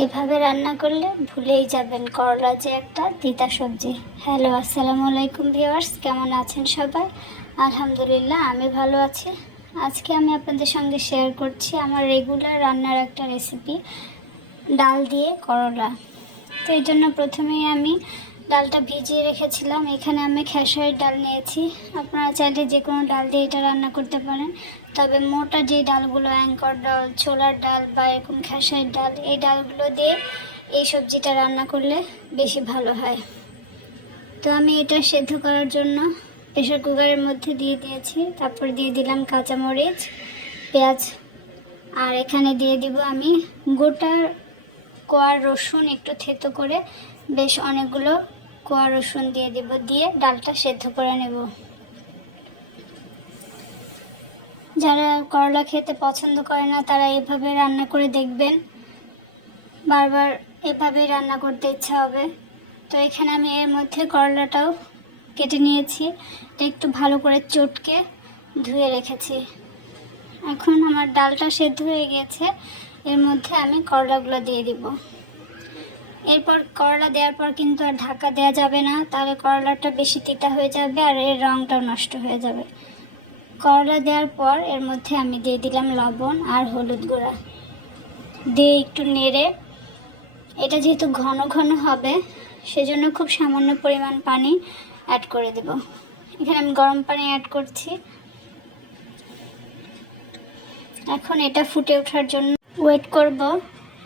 এভাবে রান্না করলে ভুলেই যাবেন করলা যে একটা তিতা সবজি। হ্যালো, আসসালামু আলাইকুম ভিউয়ার্স, কেমন আছেন সবাই? আলহামদুলিল্লাহ, আমি ভালো আছি। আজকে আমি আপনাদের সঙ্গে শেয়ার করছি আমার রেগুলার রান্নার একটা রেসিপি, ডাল দিয়ে করলা। তো এই জন্য প্রথমেই আমি ডালটা ভিজিয়ে রেখেছিলাম। এখানে আমি খেসারির ডাল নিয়েছি। আপনারা চাইলে যে কোনো ডাল দিয়ে এটা রান্না করতে পারেন, তবে মোটা যে ডালগুলো, অ্যাঙ্কর ডাল, ছোলার ডাল বা এরকম খেসারির ডাল, এই ডালগুলো দিয়ে এই সবজিটা রান্না করলে বেশি ভালো হয়। তো আমি এটা সেদ্ধ করার জন্য প্রেশার কুকারের মধ্যে দিয়ে দিয়েছি। তারপর দিয়ে দিলাম কাঁচামরিচ, পেঁয়াজ, আর এখানে দিয়ে দিব আমি গোটা কোয়া রসুন, একটু থেতো করে বেশ অনেকগুলো কোয়া রসুন দিয়ে দেব। দিয়ে ডালটা সেদ্ধ করে নেব। যারা করলা খেতে পছন্দ করে না তারা এভাবে রান্না করে দেখবেন, বারবার এভাবেই রান্না করতে ইচ্ছা হবে। তো এখানে আমি এর মধ্যে করলাটাও কেটে নিয়েছি, এটা একটু ভালো করে চটকে ধুয়ে রেখেছি। এখন আমার ডালটা সেদ্ধ হয়ে গেছে, এর মধ্যে আমি করলাগুলো দিয়ে দিব। এরপর করলা দেওয়ার পর কিন্তু আর ঢাকা দেওয়া যাবে না, তাহলে করলাটা বেশি তিতা হয়ে যাবে আর এর রঙটাও নষ্ট হয়ে যাবে। করলা দেওয়ার পর এর মধ্যে আমি দিয়ে দিলাম লবণ আর হলুদ গুঁড়া, দিয়ে একটু নেড়ে, এটা যেহেতু ঘন ঘন হবে সেজন্য খুব সামান্য পরিমাণ পানি অ্যাড করে দেব। এখানে আমি গরম পানি অ্যাড করছি। এখন এটা ফুটে ওঠার জন্য ওয়েট করব।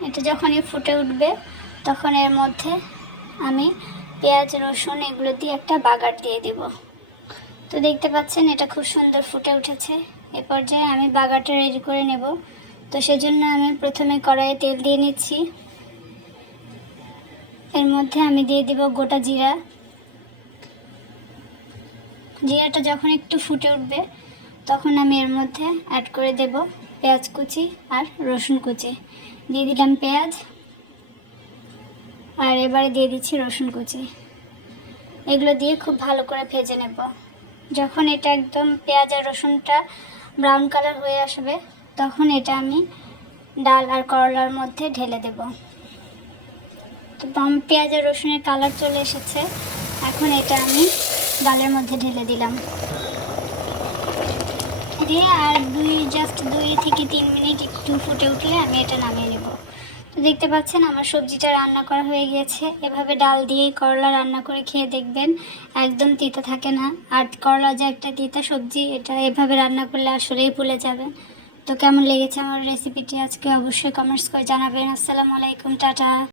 এটা যখনই ফুটে উঠবে তখন এর মধ্যে আমি পেঁয়াজ, রসুন এগুলো দিয়ে একটা বাগার দিয়ে দেব। তো দেখতে পাচ্ছেন এটা খুব সুন্দর ফুটে উঠেছে। এ পর্যায়ে আমি বাগারটা রেডি করে নেব। তো সেজন্য আমি প্রথমে কড়াইয়ে তেল দিয়ে নিচ্ছি। এর মধ্যে আমি দিয়ে দিব গোটা জিরা। জিরাটা যখন একটু ফুটে উঠবে তখন আমি এর মধ্যে অ্যাড করে দেব পেঁয়াজ কুচি আর রসুন কুচি। দিয়ে দিলাম পেঁয়াজ, আর এবারে দিয়ে দিচ্ছি রসুন কুচি। এগুলো দিয়ে খুব ভালো করে ভেজে নেব। যখন এটা একদম পেঁয়াজ আর রসুনটা ব্রাউন কালার হয়ে আসবে তখন এটা আমি ডাল আর করলার মধ্যে ঢেলে দেব। তো পেঁয়াজ আর রসুনের কালার চলে এসেছে, এখন এটা আমি ডালের মধ্যে ঢেলে দিলাম। দিয়ে আর জাস্ট 2 থেকে 3 মিনিট একটু ফুটে উঠলে আমি এটা নামিয়ে নেব। তো দেখতে পাচ্ছেন আমার সবজিটা রান্না করা হয়ে গেছে। এভাবে ডাল দিয়ে করলা রান্না করে খেয়ে দেখবেন, একদম তিতা থাকে না। আর করলা যে একটা তিতা সবজি, এটা এভাবে রান্না করলে আসলেই ভুলে যাবেন। তো কেমন লেগেছে আমার রেসিপিটি আজকে অবশ্যই কমেন্টস করে জানাবেন। আসসালামু আলাইকুম, টাটা।